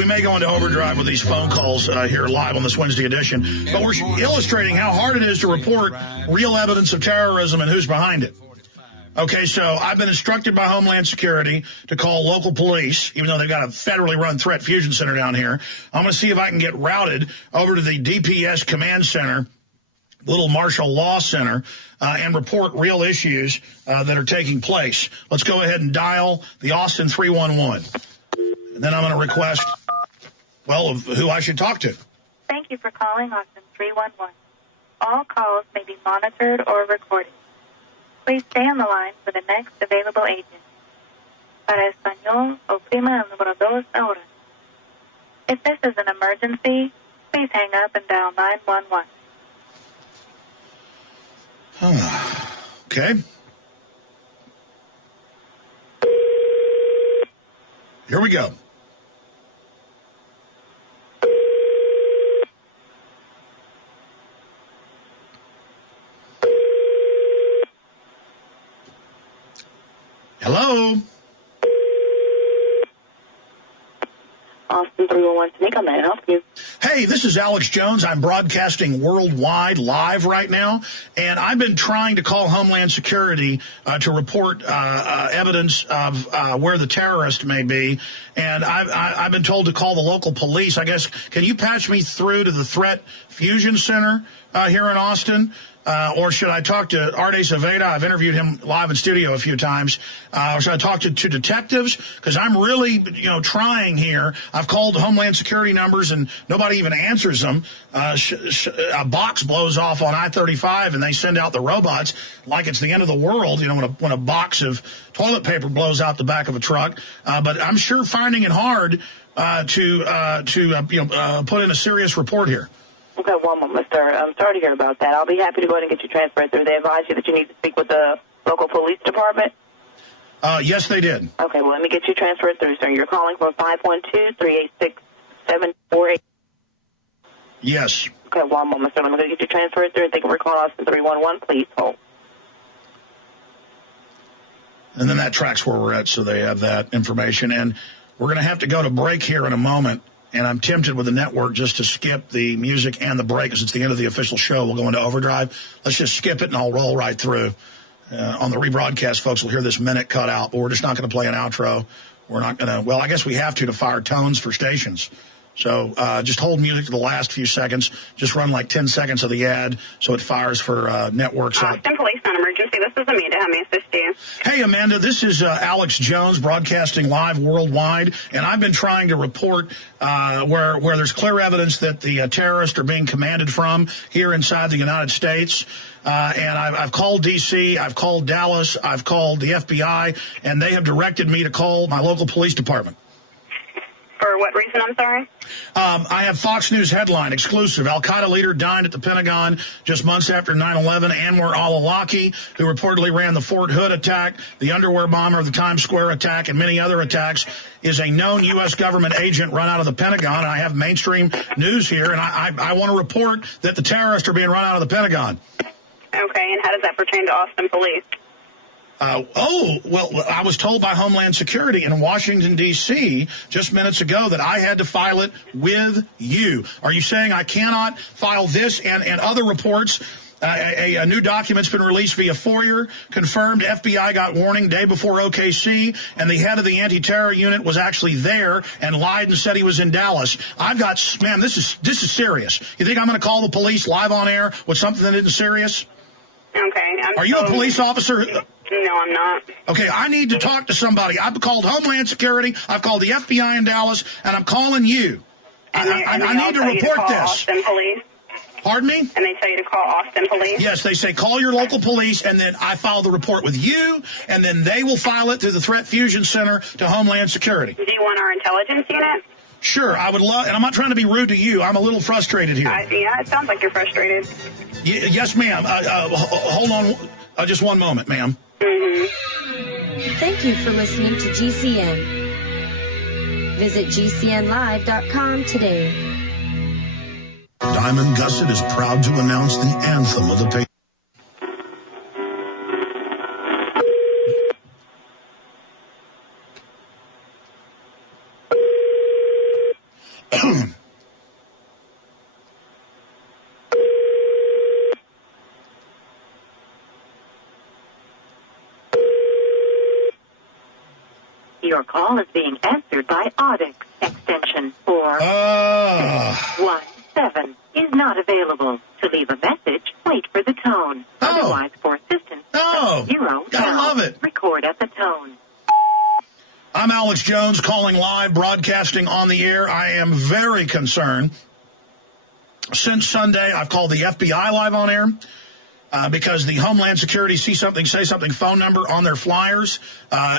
we may go into overdrive with these phone calls here live on this Wednesday edition, but we're illustrating how hard it is to report real evidence of terrorism and who's behind it. Okay, so I've been instructed by Homeland Security to call local police, even though they've got a federally run threat fusion center down here. I'm going to see if I can get routed over to the DPS command center, Little Martial Law Center, and report real issues that are taking place. Let's go ahead and dial the Austin 311. And then I'm going to request, well, of who I should talk to. Thank you for calling Austin 311. All calls may be monitored or recorded. Please stay on the line for the next available agent. Para español, oprima el número 2 ahora. If this is an emergency, please hang up and dial 911. Okay. Here we go. Hello? Austin 311, Tamika, may I help you? Hey, this is Alex Jones. I'm broadcasting worldwide live right now, and I've been trying to call Homeland Security to report evidence of where the terrorist may be, and I've been told to call the local police. I guess, can you patch me through to the Threat Fusion Center here in Austin? Or should I talk to Arte Zaveda? I've interviewed him live in studio a few times. Or should I talk to detectives? Because I'm really, trying here. I've called Homeland Security numbers, and nobody even answers them. A box blows off on I-35, and they send out the robots like it's the end of the world, when a box of toilet paper blows out the back of a truck. But I'm sure finding it hard to put in a serious report here. Okay, one moment, sir. I'm sorry to hear about that. I'll be happy to go ahead and get you transferred through. They advise you that you need to speak with the local police department? Yes, they did. Okay, well, let me get you transferred through, sir. You're calling from 512-386-748. Yes. Okay, one moment, sir. Let me go get you transferred through. Thank you for calling Austin 311. Please hold. And then that tracks where we're at, so they have that information. And we're going to have to go to break here in a moment. And I'm tempted with the network just to skip the music and the break, because it's the end of the official show. We'll go into overdrive. Let's just skip it, and I'll roll right through. On the rebroadcast, folks will hear this minute cut out, but we're just not going to play an outro. We're not going to, well, I guess we have to fire tones for stations. So just hold music to the last few seconds. Just run like 10 seconds of the ad so it fires for networks. Austin Police on emergency. This is Amanda. How may I assist you? Hey, Amanda, this is Alex Jones broadcasting live worldwide, and I've been trying to report where there's clear evidence that the terrorists are being commanded from here inside the United States. And I've called D.C., I've called Dallas, I've called the FBI, and they have directed me to call my local police department. For what reason, I'm sorry? I have Fox News headline, exclusive. Al-Qaeda leader dined at the Pentagon just months after 9/11. Anwar al-Awlaki, who reportedly ran the Fort Hood attack, the underwear bomber, the Times Square attack, and many other attacks, is a known U.S. government agent run out of the Pentagon. And I have mainstream news here, and I want to report that the terrorists are being run out of the Pentagon. Okay, and how does that pertain to Austin Police? Well, I was told by Homeland Security in Washington, D.C. just minutes ago that I had to file it with you. Are you saying I cannot file this and other reports? A new document's been released via FOIA, confirmed FBI got warning day before OKC, and the head of the anti-terror unit was actually there and lied and said he was in Dallas. Man, this is serious. You think I'm going to call the police live on air with something that isn't serious? Okay. Are you a police officer? No, I'm not. Okay, I need to talk to somebody. I've called Homeland Security, I've called the FBI in Dallas, and I'm calling you. I need to report this. Austin Police. Pardon me? And they tell you to call Austin Police? Yes, they say call your local police, and then I file the report with you, and then they will file it through the Threat Fusion Center to Homeland Security. Do you want our intelligence unit? Sure, I would love, and I'm not trying to be rude to you. I'm a little frustrated here. Yeah, it sounds like you're frustrated. Yes, ma'am. Hold on just one moment, ma'am. Mm-hmm. Thank you for listening to GCN. Visit GCNlive.com today. Diamond Gusset is proud to announce the anthem of the patient. Your call is being answered by Audix. Extension 4617 is not available. To leave a message, wait for the tone. Otherwise, for assistance, press 0. I love it. Record at the tone. I'm Alex Jones, calling live, broadcasting on the air. I am very concerned. Since Sunday, I've called the FBI live on air because the Homeland Security See Something, Say Something phone number on their flyers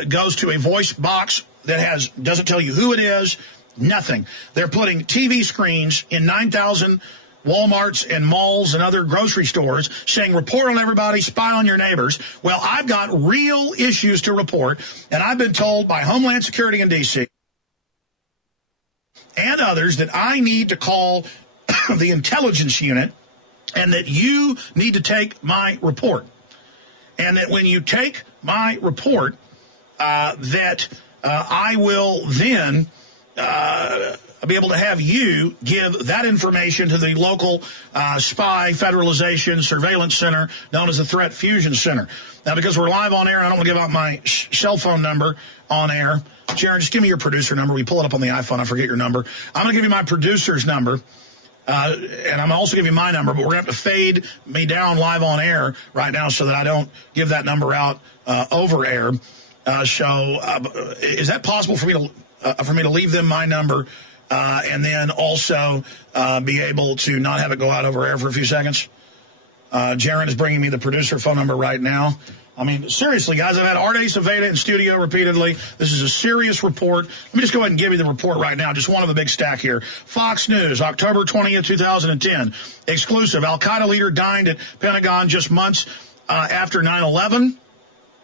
goes to a voice box that doesn't tell you who it is, nothing. They're putting TV screens in 9,000 Walmarts and malls and other grocery stores saying, report on everybody, spy on your neighbors. Well, I've got real issues to report, and I've been told by Homeland Security in D.C. and others that I need to call the intelligence unit and that you need to take my report. And that when you take my report, that I will then be able to have you give that information to the local spy federalization surveillance center known as the Threat Fusion Center. Now, because we're live on air, I don't want to give out my cell phone number on air. Jaron, just give me your producer number. We pull it up on the iPhone. I forget your number. I'm going to give you my producer's number. And I'm also giving you my number, but we're going to have to fade me down live on air right now so that I don't give that number out over air. Is that possible for me to leave them my number and then also be able to not have it go out over air for a few seconds? Jaron is bringing me the producer phone number right now. I mean, seriously, guys, I've had Art Ace Aveda in studio repeatedly. This is a serious report. Let me just go ahead and give you the report right now, just one of a big stack here. Fox News, October 20th, 2010. Exclusive. Al-Qaeda leader dined at Pentagon just months after 9/11.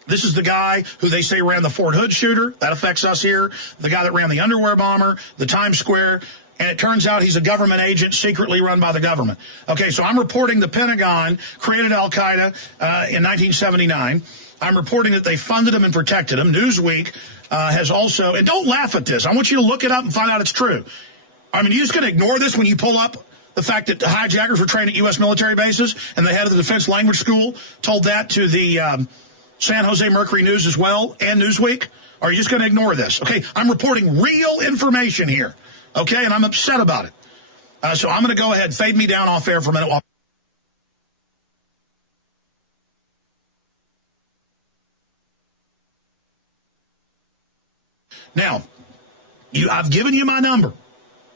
This is the guy who they say ran the Fort Hood shooter. That affects us here. The guy that ran the underwear bomber, the Times Square. And it turns out he's a government agent secretly run by the government. Okay, so I'm reporting the Pentagon created Al-Qaeda in 1979. I'm reporting that they funded him and protected him. Newsweek has also, and don't laugh at this. I want you to look it up and find out it's true. I mean, you're just going to ignore this when you pull up the fact that the hijackers were trained at U.S. military bases and the head of the Defense Language School told that to the San Jose Mercury News as well and Newsweek? Or are you just going to ignore this? Okay, I'm reporting real information here. Okay, and I'm upset about it. So I'm going to go ahead, fade me down off air for a minute. Now, I've given you my number.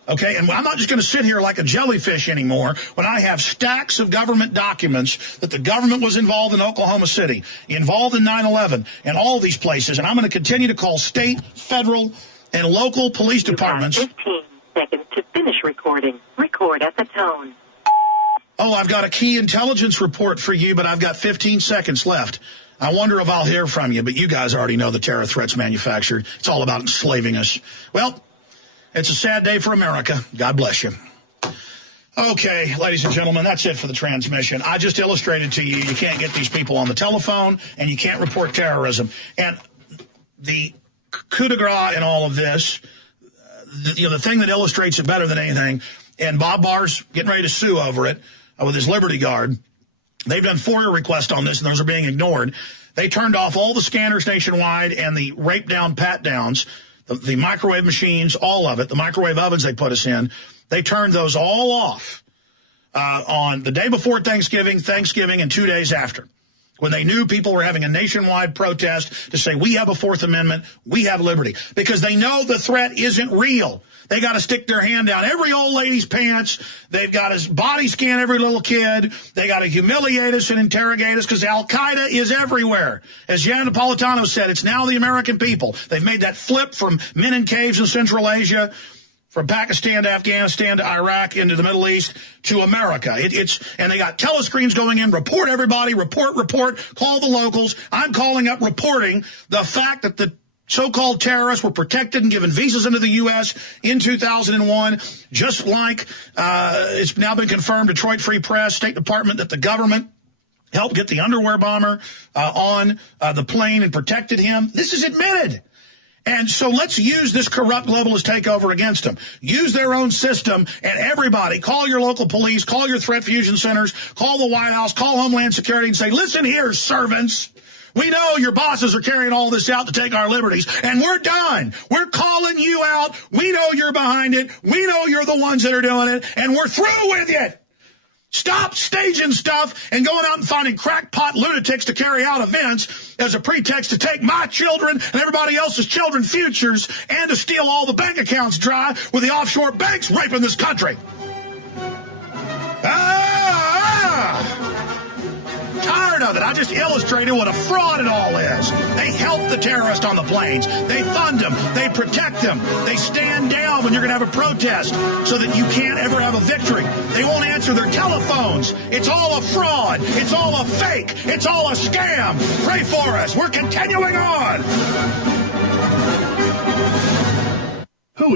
Okay, and I'm not just going to sit here like a jellyfish anymore when I have stacks of government documents that the government was involved in Oklahoma City, involved in 9/11, and all these places. And I'm going to continue to call state, federal, and local police departments. You have 15 seconds to finish recording. Record at the tone. Oh, I've got a key intelligence report for you, but I've got 15 seconds left. I wonder if I'll hear from you, but you guys already know the terror threats manufactured. It's all about enslaving us. Well, it's a sad day for America. God bless you. Okay, ladies and gentlemen, that's it for the transmission. I just illustrated to you, you can't get these people on the telephone, and you can't report terrorism. And the coup de grace in all of this, the thing that illustrates it better than anything, and Bob Barr's getting ready to sue over it with his Liberty Guard. They've done FOIA requests on this, and those are being ignored. They turned off all the scanners nationwide and the rape down, pat downs, the microwave machines, all of it, the microwave ovens they put us in. They turned those all off on the day before Thanksgiving, and 2 days after, when they knew people were having a nationwide protest to say, we have a Fourth Amendment, we have liberty, because they know the threat isn't real. They got to stick their hand down every old lady's pants. They've got to body scan every little kid. They got to humiliate us and interrogate us because Al-Qaeda is everywhere. As Jan Napolitano said, it's now the American people. They've made that flip from men in caves in Central Asia, from Pakistan to Afghanistan to Iraq into the Middle East to America. And they got telescreens going in. Report everybody. Report. Call the locals. I'm calling up reporting the fact that the so-called terrorists were protected and given visas into the U.S. in 2001, just like it's now been confirmed, Detroit Free Press, State Department, that the government helped get the underwear bomber on the plane and protected him. This is admitted. And so let's use this corrupt globalist takeover against them. Use their own system, and everybody, call your local police, call your threat fusion centers, call the White House, call Homeland Security and say, listen here, servants. We know your bosses are carrying all this out to take our liberties, and we're done. We're calling you out. We know you're behind it. We know you're the ones that are doing it, and we're through with you. Stop staging stuff and going out and finding crackpot lunatics to carry out events as a pretext to take my children and everybody else's children's futures and to steal all the bank accounts dry with the offshore banks raping this country. Tired of it. I just illustrated what a fraud it all is. They help the terrorists on the planes. They fund them. They protect them. They stand down when you're going to have a protest so that you can't ever have a victory. They won't answer their telephones. It's all a fraud. It's all a fake. It's all a scam. Pray for us. We're continuing on.